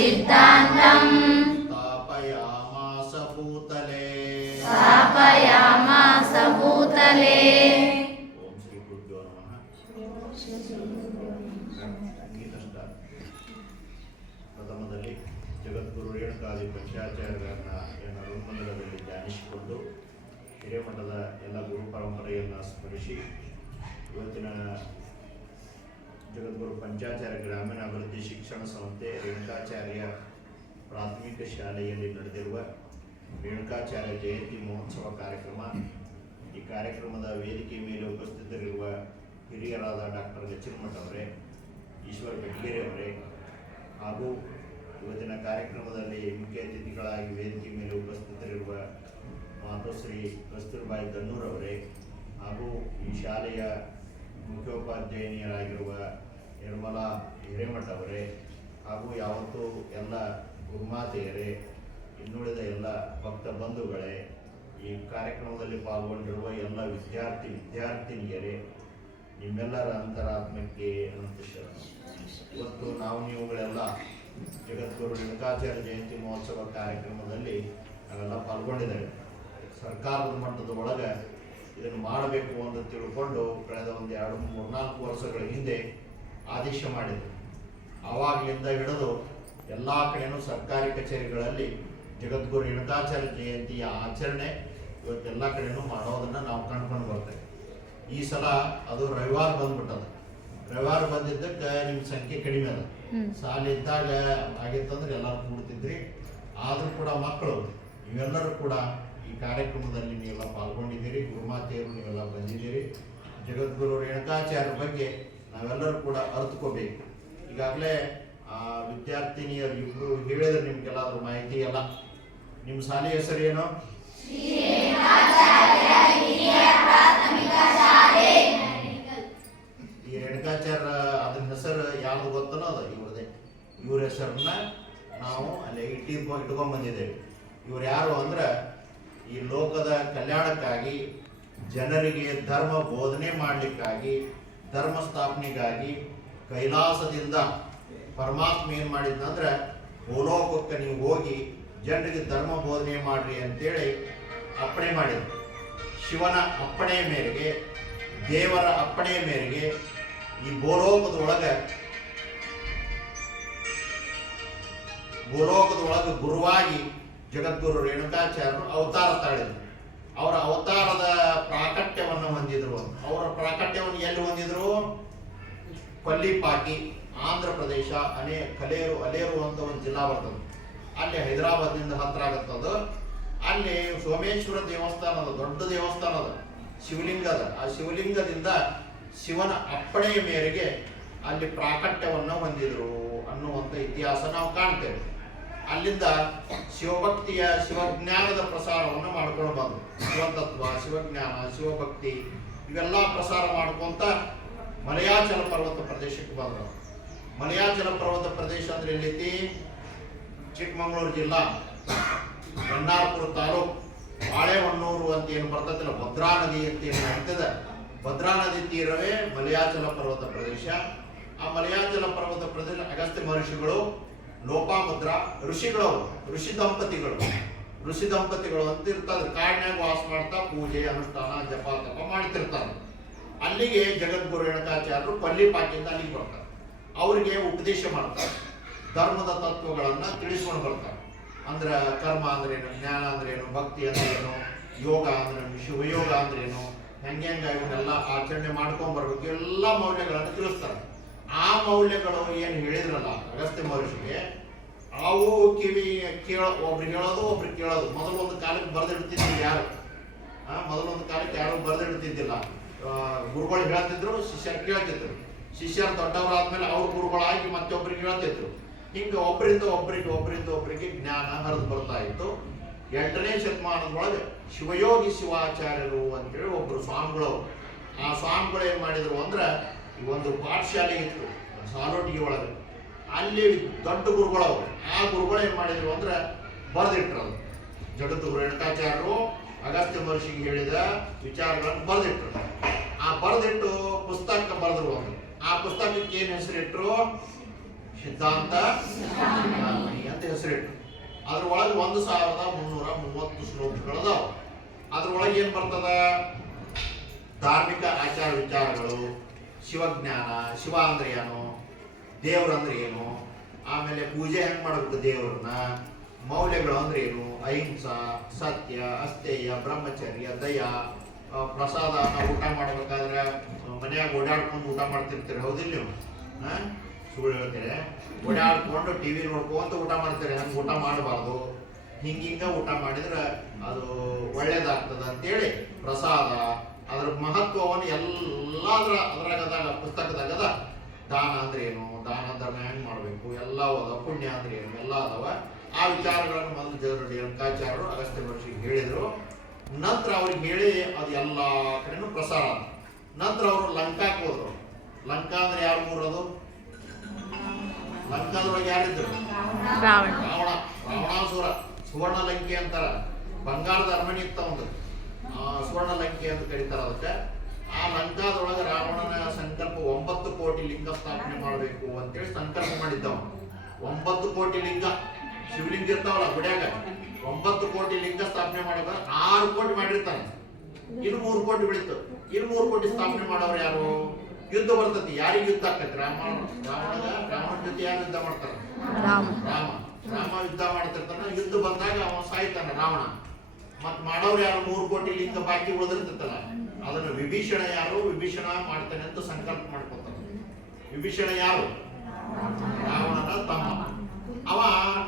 सिद्धान्तम् स्थापयामास भूतले स्थापयामास भूतले। ओम श्री गुरुभ्यो नमः। ಪ್ರಥಮದಲ್ಲಿ ಜಗದ್ಗುರು ರೇಣುಕಾದಿ ಪಂಚಾಚಾರ್ಯರನ್ನ ಋಣಮಂದಿರದಲ್ಲಿ ಧ್ಯಾನಿಸಿಕೊಂಡು ಹಿರೇಮಠದ ಎಲ್ಲ ಗುರು ಪರಂಪರೆಯನ್ನು ಸ್ಮರಿಸಿ ಇವತ್ತಿನ ಜಗದ್ಗುರು ಪಂಚಾಚಾರ್ಯ ಗ್ರಾಮೀಣ ಅಭಿವೃದ್ಧಿ ಶಿಕ್ಷಣ ಸಂಸ್ಥೆ ರೇಣುಕಾಚಾರ್ಯ ಪ್ರಾಥಮಿಕ ಶಾಲೆಯಲ್ಲಿ ನಡೆದಿರುವ ರೇಣುಕಾಚಾರ್ಯ ಜಯಂತಿ ಮಹೋತ್ಸವ ಕಾರ್ಯಕ್ರಮ. ಈ ಕಾರ್ಯಕ್ರಮದ ವೇದಿಕೆ ಮೇಲೆ ಉಪಸ್ಥಿತರಿರುವ ಹಿರಿಯರಾದ ಡಾಕ್ಟರ್ ಗಚ್ಚಿನಮಠ ಅವರೇ, ಈಶ್ವರ ಬೆಟಗೇರಿ ಅವರೇ, ಹಾಗೂ ಇವತ್ತಿನ ಕಾರ್ಯಕ್ರಮದಲ್ಲಿ ಮುಖ್ಯ ಅತಿಥಿಗಳಾಗಿ ವೇದಿಕೆ ಮೇಲೆ ಉಪಸ್ಥಿತರಿರುವ ಮಾತೋಶ್ರೀ ಕಸ್ತೂರ್ಬಾಯಿ ದನ್ನೂರ್ ಅವರೇ, ಹಾಗೂ ಈ ಶಾಲೆಯ ಮುಖ್ಯೋಪಾಧ್ಯಾಯಿನಿಯರಾಗಿರುವ ನಿರ್ಮಲಾ ಹಿರೇಮಠ ಅವರೇ, ಹಾಗೂ ಯಾವತ್ತೂ ಎಲ್ಲ ಗುರುಮಾತೆಯರೇ, ಇನ್ನುಳಿದ ಎಲ್ಲ ಭಕ್ತ ಬಂಧುಗಳೇ, ಈ ಕಾರ್ಯಕ್ರಮದಲ್ಲಿ ಪಾಲ್ಗೊಂಡಿರುವ ಎಲ್ಲ ವಿದ್ಯಾರ್ಥಿನಿಯರೇ, ನಿಮ್ಮೆಲ್ಲರ ಅಂತರಾತ್ಮಕ್ಕೆ ಅನಂತ ಶರಣ. ಇವತ್ತು ನೀವುಗಳೆಲ್ಲ ಜಗದ್ಗುರು ರೇಣುಕಾಚಾರ್ಯ ಜಯಂತಿ ಮಹೋತ್ಸವ ಕಾರ್ಯಕ್ರಮದಲ್ಲಿ ನಾವೆಲ್ಲ ಪಾಲ್ಗೊಂಡಿದ್ದೇವೆ. ಸರ್ಕಾರದ ಮಟ್ಟದ ಒಳಗೆ ಇದನ್ನು ಮಾಡಬೇಕು ಅಂತ ತಿಳ್ಕೊಂಡು ಕಳೆದ ಒಂದು 2-3-4 ವರ್ಷಗಳ ಹಿಂದೆ ಆದೇಶ ಮಾಡಿದರು. ಆವಾಗಲಿಂದ ಹಿಡಿದು ಎಲ್ಲ ಕಡೆಯೂ ಸರ್ಕಾರಿ ಕಚೇರಿಗಳಲ್ಲಿ ಜಗದ್ಗುರು ರೇಣುಕಾಚಾರ್ಯ ಜಯಂತಿಯ ಆಚರಣೆ ಇವತ್ತೆಲ್ಲ ಕಡೆಯೂ ಮಾಡೋದನ್ನು ನಾವು ಕಂಡುಕೊಂಡು ಬರ್ತೇವೆ. ಈ ಸಲ ಅದು ರವಿವಾರ ಬಂದ್ಬಿಟ್ಟದ. ರವಿವಾರ ಬಂದಿದ್ದಕ್ಕೆ ನಿಮ್ಮ ಸಂಖ್ಯೆ ಕಡಿಮೆ ಅದ. ಶಾಲೆ ಇದ್ದಾಗ ಆಗಿತ್ತಂದ್ರೆ ಎಲ್ಲರೂ ಕೂಡ್ತಿದ್ರಿ. ಆದರೂ ಕೂಡ ಮಕ್ಕಳು ನೀವೆಲ್ಲರೂ ಕೂಡ ಈ ಕಾರ್ಯಕ್ರಮದಲ್ಲಿ ನೀವೆಲ್ಲ ಪಾಲ್ಗೊಂಡಿದ್ದೀರಿ. ಗುರುಮಾತೆಯರು ನೀವೆಲ್ಲ ಬಂದಿದ್ದೀರಿ. ಜಗದ್ಗುರು ರೇಣುಕಾಚಾರ್ಯರ ಬಗ್ಗೆ ನಾವೆಲ್ಲರೂ ಕೂಡ ಅರ್ಥಕೋಬೇಕು. ಈಗಾಗಲೇ ವಿದ್ಯಾರ್ಥಿನಿಯರು ಇಬ್ಬರು ಹೇಳಿದ್ರೆ ನಿಮ್ಗೆಲ್ಲಾದ್ರೂ ಮಾಹಿತಿ ಅಲ್ಲ. ನಿಮ್ಮ ಶಾಲೆ ಹೆಸರು ಏನು? ಈ ರೇಣುಕಾಚಾರ್ಯ ಅದನ್ನ ಹೆಸರು ಯಾವ್ದು ಗೊತ್ತನೋ ಅದು ಇವ್ರದೇ. ಇವ್ರ ಹೆಸರನ್ನ ನಾವು ಅಲ್ಲಿ ಇಟ್ಕೊಂಡ್ ಬಂದಿದ್ದೇವೆ. ಇವ್ರು ಯಾರು ಅಂದ್ರೆ ಈ ಲೋಕದ ಕಲ್ಯಾಣಕ್ಕಾಗಿ, ಜನರಿಗೆ ಧರ್ಮ ಬೋಧನೆ ಮಾಡಲಿಕ್ಕಾಗಿ, ಧರ್ಮ ಸ್ಥಾಪನೆಗಾಗಿ ಕೈಲಾಸದಿಂದ ಪರಮಾತ್ಮ ಏನು ಮಾಡಿದ್ನಂದ್ರೆ ಭೂಲೋಕಕ್ಕೆ ನೀವು ಹೋಗಿ ಜನರಿಗೆ ಧರ್ಮ ಬೋಧನೆ ಮಾಡ್ರಿ ಅಂತೇಳಿ ಅಪ್ಪಣೆ ಮಾಡಿದ್ರು. ಶಿವನ ಅಪ್ಪಣೆಯ ಮೇರೆಗೆ, ದೇವರ ಅಪ್ಪಣೆಯ ಮೇರೆಗೆ ಈ ಭೂಲೋಕದೊಳಗೆ ಗುರುವಾಗಿ ಜಗದ್ಗುರು ರೇಣುಕಾಚಾರ್ಯರು ಅವತಾರ ತಾಳಿದ್ರು. ಅವರ ಅವತಾರದ ಪ್ರಾಕಟ್ಯವನ್ನು ಹೊಂದಿದ್ರು. ಅವರ ಪ್ರಾಕಟ್ಯವನ್ನು ಎಲ್ಲಿ ಹೊಂದಿದ್ರು? ಕೊಲ್ಲಿಪಾಕಿ, ಆಂಧ್ರ ಪ್ರದೇಶ, ಅಲೇರು ಅಂತ ಒಂದು ಜಿಲ್ಲಾ ಬರ್ತದೆ. ಅಲ್ಲಿ ಹೈದರಾಬಾದ್ನಿಂದ ಹತ್ರ ಆಗತ್ತದು. ಅಲ್ಲಿ ಸೋಮೇಶ್ವರ ದೇವಸ್ಥಾನದ ದೊಡ್ಡ ದೇವಸ್ಥಾನದ ಶಿವಲಿಂಗದ ಆ ಶಿವಲಿಂಗದಿಂದ ಶಿವನ ಅಪ್ಪಣೆಯ ಮೇರೆಗೆ ಅಲ್ಲಿ ಪ್ರಾಕಟ್ಯವನ್ನು ಹೊಂದಿದ್ರು ಅನ್ನುವಂಥ ಇತಿಹಾಸ ನಾವು ಕಾಣ್ತೇವೆ. ಅಲ್ಲಿಂದ ಶಿವಭಕ್ತಿಯ ಶಿವಜ್ಞಾನದ ಪ್ರಸಾರವನ್ನು ಮಾಡ್ಕೊಂಡು ಬಂದರು. ಶಿವತತ್ವ, ಶಿವಜ್ಞಾನ, ಶಿವಭಕ್ತಿ ಇವೆಲ್ಲ ಪ್ರಸಾರ ಮಾಡ್ಕೊಂತ ಮಲಯಾಚಲ ಪರ್ವತ ಪ್ರದೇಶಕ್ಕೆ ಬಂದರು. ಮಲಯಾಚಲ ಪರ್ವತ ಪ್ರದೇಶ ಅಂದ್ರೆ ಎಲ್ಲೈತಿ? ಚಿಕ್ಕಮಗಳೂರು ಜಿಲ್ಲಾ, ಬನ್ನಾರ್ಪುರ ತಾಲೂಕು, ಬಾಳೆಹೊನ್ನೂರು ಅಂತ ಏನು ಬರ್ತದಿಲ್ಲ, ಭದ್ರಾ ನದಿ ಅಂತ ಏನು ನಡೀತದೆ, ಭದ್ರಾ ನದಿ ತೀರವೇ ಮಲಯಾಚಲ ಪರ್ವತ ಪ್ರದೇಶ. ಆ ಮಲಯಾಚಲ ಪರ್ವತ ಪ್ರದೇಶ ಅಗಸ್ತ್ಯ ಮಹರ್ಷಿಗಳು, ಲೋಪಾಮುದ್ರ ಋಷಿ ದಂಪತಿಗಳು ಅಂತ ಇರ್ತಾರೆ. ಕಾಡಿನಾಗ ವಾಸ ಮಾಡ್ತಾ ಪೂಜೆ ಅನುಷ್ಠಾನ ಜಪ ತಪ ಮಾಡ್ತಿರ್ತಾರೆ. ಅಲ್ಲಿಗೆ ಜಗದ್ಗುರು ರೇಣುಕಾಚಾರ್ಯರು ಕೊಲ್ಲಿಪಾಕಿಯಿಂದ ಅಲ್ಲಿಗೆ ಬರ್ತಾರೆ. ಅವರಿಗೆ ಉಪದೇಶ ಮಾಡ್ತಾರೆ. ಧರ್ಮದ ತತ್ವಗಳನ್ನ ತಿಳಿಸ್ಕೊಂಡು ಬರ್ತಾರೆ. ಅಂದ್ರೆ ಕರ್ಮ ಅಂದ್ರೇನು, ಜ್ಞಾನ ಅಂದ್ರೇನು, ಭಕ್ತಿ ಅಂದ್ರೇನು, ಯೋಗ ಅಂದ್ರೇನು, ಶಿವಯೋಗ ಅಂದ್ರೇನು, ಹೆಂಗೆ ಇವನ್ನೆಲ್ಲ ಆಚರಣೆ ಮಾಡ್ಕೊಂಡ್ ಬರ್ಬೇಕು, ಎಲ್ಲ ಮೌಲ್ಯಗಳನ್ನು ತಿಳಿಸ್ತಾರೆ. ಆ ಮೌಲ್ಯಗಳು ಏನು ಹೇಳಿದ್ರಲ್ಲ ಅಗಸ್ತ್ಯ ಮಹರ್ಷಿಗೆ, ಅವು ಒಬ್ರಿಗೆ ಹೇಳೋದು ಒಬ್ರಿಗೆ ಕೇಳೋದು. ಮೊದಲೊಂದು ಕಾಲಕ್ಕೆ ಬರೆದಿಡ್ತಿದ್ರು ಯಾರು ಬರೆದಿಡ್ತಿದ್ದಿಲ್ಲ. ಗುರುಗಳು ಹೇಳ್ತಿದ್ರು, ಶಿಷ್ಯರು ಕೇಳ್ತಿದ್ರು. ಶಿಷ್ಯರು ದೊಡ್ಡವರಾದ್ಮೇಲೆ ಅವ್ರ ಗುರುಗಳಾಗಿ ಮತ್ತೊಬ್ಬರಿಗೆ ಹೇಳ್ತಿದ್ರು. ಹಿಂಗೆ ಒಬ್ಬರಿಂದ ಒಬ್ಬರಿಗೆ ಜ್ಞಾನ ಹರಿದು ಬರ್ತಾ ಇತ್ತು. 8ನೇ ಶತಮಾನದೊಳಗೆ ಶಿವಯೋಗಿ ಶಿವಾಚಾರ್ಯರು ಅಂತೇಳಿ ಒಬ್ರು ಸ್ವಾಮಿಗಳು. ಆ ಸ್ವಾಮಿಗಳು ಏನ್ ಮಾಡಿದ್ರು ಅಂದ್ರೆ ಈ ಒಂದು ಪಾಠಶಾಲೆ ಇತ್ತು ಸಾಲೋಟಿಗೆ ಒಳಗೆ. ಅಲ್ಲಿ ದೊಡ್ಡ ಗುರುಗಳವರು. ಆ ಗುರುಗಳು ಏನ್ ಮಾಡಿದ್ರು ಅಂದ್ರೆ ಬರೆದಿಟ್ರು. ಜಗದ್ಗುರು ರೇಣುಕಾಚಾರ್ಯರು ಅಗಸ್ತ್ಯ ಮಹರ್ಷಿಗೆ ಹೇಳಿದ ವಿಚಾರಗಳನ್ನು ಬರೆದಿಟ್ರು. ಆ ಬರೆದಿಟ್ಟು ಪುಸ್ತಕ ಬರೆದ್ರು. ಒಂದು ಆ ಪುಸ್ತಕಕ್ಕೆ ಏನು ಹೆಸರಿಟ್ರು? ಸಿದ್ಧಾಂತ. ಅಂತ ಹೆಸರಿಟ್ಟು ಅದ್ರೊಳಗೆ 1330 ಶ್ಲೋಕಗಳದಾವ. ಅದ್ರೊಳಗೆ ಏನ್ ಬರ್ತದ? ಧಾರ್ಮಿಕ ಆಚಾರ ವಿಚಾರಗಳು, ಶಿವಜ್ಞಾನ, ಶಿವ ಅಂದ್ರೆ ಏನು, ದೇವ್ರಂದ್ರೆ ಏನು, ಆಮೇಲೆ ಪೂಜೆ ಹೆಂಗ್ ಮಾಡ್ಬೇಕು ದೇವ್ರನ್ನ, ಮೌಲ್ಯಗಳು ಅಂದ್ರೆ ಏನು, ಅಹಿಂಸಾ, ಸತ್ಯ, ಅಸ್ಥೇಯ, ಬ್ರಹ್ಮಚರ್ಯ, ದಯ, ಪ್ರಸಾದ. ನಾವು ಊಟ ಮಾಡ್ಬೇಕಾದ್ರೆ ಮನ್ಯಾಗ ಓಡಾಡ್ಕೊಂಡು ಊಟ ಮಾಡ್ತಿರ್ತೀರಿ, ಹೌದಿಲ್ಲ ನೀವು? ಸುಳ್ಳು ಹೇಳ್ತೀರಿ. ಓಡಾಡ್ಕೊಂಡು ಟಿವಿ ನೋಡ್ಕೊಂತ ಊಟ ಮಾಡ್ತೀರಿ, ಹಂಗೆ ಊಟ ಮಾಡಬಾರ್ದು. ಹಿಂಗ ಊಟ ಮಾಡಿದ್ರೆ ಅದು ಒಳ್ಳೇದಾಗ್ತದ ಅಂತೇಳಿ ಪ್ರಸಾದ, ಅದ್ರ ಮಹತ್ವವನ್ನು ಅದ್ರಾಗದಾಗ ಪುಸ್ತಕದಾಗದ. ದಾನ ಅಂದ್ರೆ ಏನು, ದಾನ ಧರ್ಮ ಹೆಂಗ್ ಮಾಡ್ಬೇಕು, ಎಲ್ಲ ಅದ. ಪುಣ್ಯ ಅಂದ್ರೆ ಏನು, ಎಲ್ಲ ಅದಾವ. ಆ ವಿಚಾರಗಳನ್ನು ಮೊದಲು ರೇಣುಕಾಚಾರ್ಯರು ಅಗಸ್ತ್ಯ ಮಹರ್ಷಿಗೆ ಹೇಳಿದ್ರು. ನಂತರ ಅವ್ರಿಗೆ ಹೇಳಿ ಅದು ಎಲ್ಲ ಕಡೆನೂ ಪ್ರಸಾರ ಆದ. ನಂತರ ಅವರು ಲಂಕಾಕ್ಕೆ ಹೋದ್ರು. ಲಂಕಾ ಅಂದ್ರೆ ಯಾರು ಮೂರದು? ಲಂಕಾದೊಳಗೆ ಯಾರಿದ್ರು? ರಾವಣಾಸುರ. ಸುವರ್ಣ ಲಂಕೆ ಅಂತಾರ. ಬಂಗಾರದ ಅರಮನೆ ಇತ್ತ ಒಂದು, ಸುವರ್ಣ ಲಂಕೆ ಅಂತ ಕರೀತಾರ ಅದಕ್ಕೆ. ಆ ಲಂಕಾದೊಳಗೆ ರಾವಣನ ಸಂಕಲ್ಪ 9 ಕೋಟಿ ಲಿಂಗ ಸ್ಥಾಪನೆ ಮಾಡಬೇಕು ಅಂತೇಳಿ ಸಂಕಲ್ಪ ಮಾಡಿದ್ದವ. 9 ಕೋಟಿ ಲಿಂಗ ಶಿವಲಿಂಗ ಇರ್ತಾವಲ್ಲ ಗುಡಿಯಾಗ, 9 ಕೋಟಿ ಲಿಂಗ ಸ್ಥಾಪನೆ ಮಾಡೋದ 6 ಕೋಟಿ ಮಾಡಿರ್ತಾನೆ. ಇನ್ನು 3 ಕೋಟಿ ಬೆಳೀತು. ಇನ್ನು 3 ಕೋಟಿ ಸ್ಥಾಪನೆ ಮಾಡೋರು ಯಾರು? ಯುದ್ಧ ಬರ್ತತಿ. ಯಾರಿಗೆ ಯುದ್ಧ ಆಕತಿ? ರಾವಣನ ಜೊತೆ ಯಾರು ಯುದ್ಧ ಮಾಡ್ತಾರ? ರಾಮ ಯುದ್ಧ ಮಾಡ್ತಿರ್ತಾನ. ಯುದ್ಧ ಬಂದಾಗ ಅವನು ಸಾಯ್ತಾನ ರಾವಣ. ಮತ್ ಮಾಡೋರು ಯಾರು? 3 ಕೋಟಿ ಲಿಂಗ ಬಾಕಿ ಉಳಿದಿರ್ತಲ್ಲ, ಅದನ್ನು ವಿಭೀಷಣ ಯಾರು? ವಿಭೀಷಣ ಮಾಡ್ತಾನೆ ಅಂತ ಸಂಕಲ್ಪ ಮಾಡ್ಕೊತಾನೆ. ವಿಭೀಷಣ ಯಾರು? ರಾವಣನ ತಮ್ಮ. ಅವ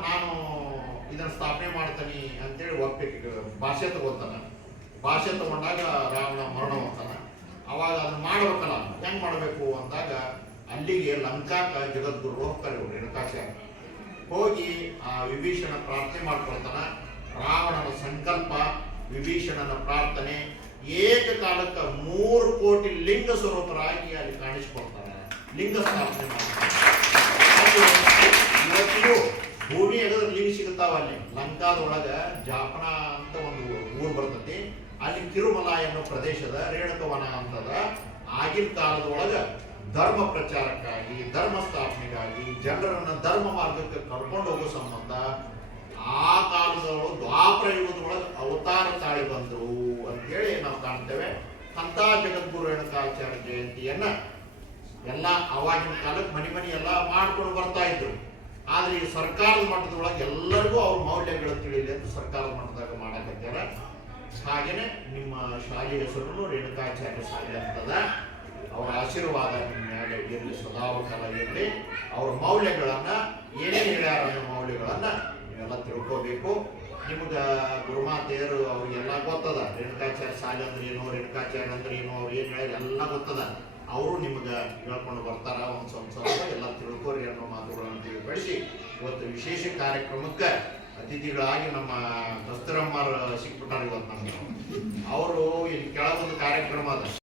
ನಾನು ಇದನ್ನ ಸ್ಥಾಪನೆ ಮಾಡ್ತಾನೆ ಅಂತೇಳಿ ಒಪ್ಪಿಗೆ ಭಾಷೆ ತಗೋತಾನ. ಭಾಷೆ ತಗೊಂಡಾಗ ರಾವಣ ಮರಣ ಹೋಗ್ತಾನ. ಅವಾಗ ಅದನ್ನ ಮಾಡ್ಬೇಕಲ್ಲ, ಹೆಂಗ್ ಮಾಡ್ಬೇಕು ಅಂದಾಗ ಅಲ್ಲಿಗೆ ಲಂಕಾಕ ಜಗದ್ಗುರು ಹೋಗ್ತಾರೆ ರೇಣುಕಾಚಾರ್ಯ. ಹೋಗಿ ಆ ವಿಭೀಷಣ ಪ್ರಾರ್ಥನೆ ಮಾಡ್ಕೊಳ್ತಾನ. ರಾವಣನ ಸಂಕಲ್ಪ, ವಿಭೀಷಣನ ಪ್ರಾರ್ಥನೆ, ಏಕಕಾಲಕ್ಕ 3 ಕೋಟಿ ಲಿಂಗ ಸ್ವರೂಪರಾಗಿ ಅಲ್ಲಿ ಕಾಣಿಸ್ಕೊಳ್ತಾರೆ. ಲಿಂಗ ಸ್ಥಾಪನೆ ಮಾಡ್ತಾರೆ. ಇವತ್ತಿಗೂ ಭೂಮಿ ಎಗದ್ರ ಲಿಂಗ ಸಿಗುತ್ತಾವ. ಅಲ್ಲಿ ಲಂಕಾದೊಳಗ ಜಾಪನ ಅಂತ ಒಂದು ಊರು ಬರ್ತತಿ. ಅಲ್ಲಿ ತಿರುಮಲ ಎನ್ನುವ ಪ್ರದೇಶದ ರೇಣುಕವನ ಅಂತದ. ಆಗಿನ ಕಾಲದೊಳಗ ಧರ್ಮ ಪ್ರಚಾರಕ್ಕಾಗಿ, ಧರ್ಮ ಸ್ಥಾಪನೆಗಾಗಿ, ಜನರನ್ನ ಧರ್ಮ ಮಾರ್ಗಕ್ಕೆ ಕರ್ಕೊಂಡು ಹೋಗೋ ಸಂಬಂಧ ಆ ಕಾಲದೊಳಗೆ ದ್ವಾಪರ ಯುಗದೊಳಗೆ ಅವತಾರ ತಾಳಿ ಬಂದ್ರು ಅಂತೇಳಿ ನಾವು ಕಾಣ್ತೇವೆ. ಅಂತ ಜಗದ್ಗುರು ರೇಣುಕಾಚಾರ್ಯ ಜಯಂತಿಯನ್ನ ಎಲ್ಲ ಅವಾಗಿನ ಕಾಲಕ್ಕೆ ಮನೆ ಎಲ್ಲ ಮಾಡ್ಕೊಂಡು ಬರ್ತಾ ಇದ್ರು. ಆದ್ರೆ ಈ ಸರ್ಕಾರದ ಮಟ್ಟದೊಳಗೆ ಎಲ್ಲರಿಗೂ ಅವ್ರ ಮೌಲ್ಯಗಳು ತಿಳಿಲಿ ಅಂತ ಸರ್ಕಾರದ ಮಟ್ಟದಾಗ ಮಾಡಕತ್ಯಾರ. ಹಾಗೇನೆ ನಿಮ್ಮ ಶಾಲೆಯ ಹೆಸರು ರೇಣುಕಾಚಾರ್ಯ ಶಾಲೆ ಅಂತದ. ಅವರ ಆಶೀರ್ವಾದ ನಿಮ್ಮ ಮೇಲೆ ಇರಲಿ, ಸದಾವಕಾಲ ಇರಲಿ. ಅವ್ರ ಮೌಲ್ಯಗಳನ್ನ ಏನೇನು ಹೇಳ್ಯಾರ ಅನ್ನೋ ಮೌಲ್ಯಗಳನ್ನ ನೀವೆಲ್ಲ ತಿಳ್ಕೋಬೇಕು. ನಿಮ್ಗ ಗುರುಮಾತೆಯರು ಅವ್ರಿಗೆಲ್ಲ ಗೊತ್ತದ. ರೇಣುಕಾಚಾರ್ಯ ಶಾಲೆ ಅಂದ್ರೆ ಏನು, ರೇಣುಕಾಚಾರ್ಯ ಅಂದ್ರೆ ಏನು, ಅವ್ರು ಏನ್ ಹೇಳಿ ಎಲ್ಲ ಗೊತ್ತದ. ಅವರು ನಿಮ್ಗೆ ಹೇಳ್ಕೊಂಡು ಬರ್ತಾರ. ಒಂದು ಸ್ವಲ್ಪ ಎಲ್ಲ ತಿಳ್ಕೋರಿ ಅನ್ನೋ ಮಾತುಗಳನ್ನು ತಿಳಿಪಡಿಸಿ ಇವತ್ತು ವಿಶೇಷ ಕಾರ್ಯಕ್ರಮಕ್ಕೆ ಅತಿಥಿಗಳಾಗಿ ನಮ್ಮ ಕಸ್ತೂರಮ್ಮರು ಸಿಕ್ಬಿಟ್ಟಾರ ಇವತ್ತು ನಮ್ಗೆ. ಅವರು ಇಲ್ಲಿ ಕೆಳಗೊಂದು ಕಾರ್ಯಕ್ರಮ ಅದ.